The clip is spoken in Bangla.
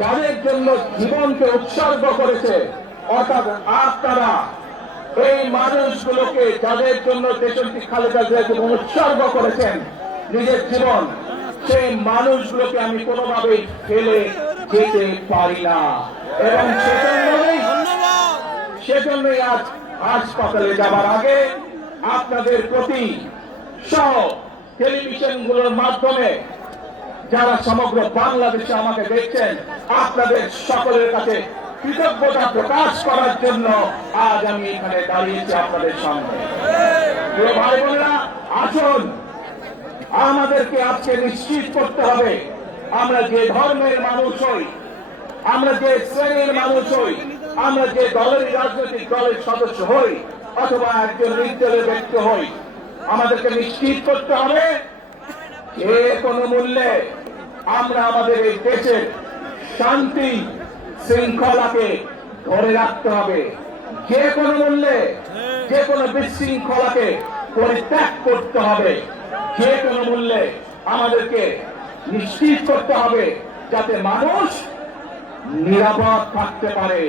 যাদের জন্য জীবনকে উৎসর্গ করেছে, অর্থাৎ আপনারা এই মানুষগুলোকে, যাদের জন্য দেশটি খালেদা জিয়া জীবন উৎসর্গ করেছেন নিজের জীবন, সেই মানুষগুলোকে আমি কোনোভাবেই ফেলে যেতে পারি না। এবং সেজন্যই আজ হাসপাতালে যাবার আগে আপনাদের প্রতি সহ টেলিভিশনগুলোর মাধ্যমে যারা সমগ্র বাংলাদেশে আমাকে দেখছেন, আপনাদের সকলের কাছে কৃতজ্ঞতা প্রকাশ করার জন্য আজ আমি এখানে দাঁড়িয়েছি আপনাদের সামনে। প্রিয় ভাই বোনেরা, আসুন আমাদেরকে আজকে নিশ্চিত করতে হবে, আমরা যে ধর্মের মানুষ হই, আমরা যে শ্রেণীর মানুষ হই, আমরা যে দলের রাজনৈতিক দলের সদস্য হই অথবা একজন নির্দলীয় ব্যক্তি হই, আমাদেরকে নিশ্চিত করতে হবে যে কোনো মূল্যে আমরা আমাদের এই দেশের শান্তি শৃঙ্খলাকে ধরে রাখতে হবে। যে কোনো মূল্যে যে কোনো বিশৃঙ্খলাকে পরিত্যাগ করতে হবে। যে কোনো মূল্যে আমাদেরকে নিশ্চিত করতে হবে যাতে মানুষ নিরাপদ থাকতে পারে।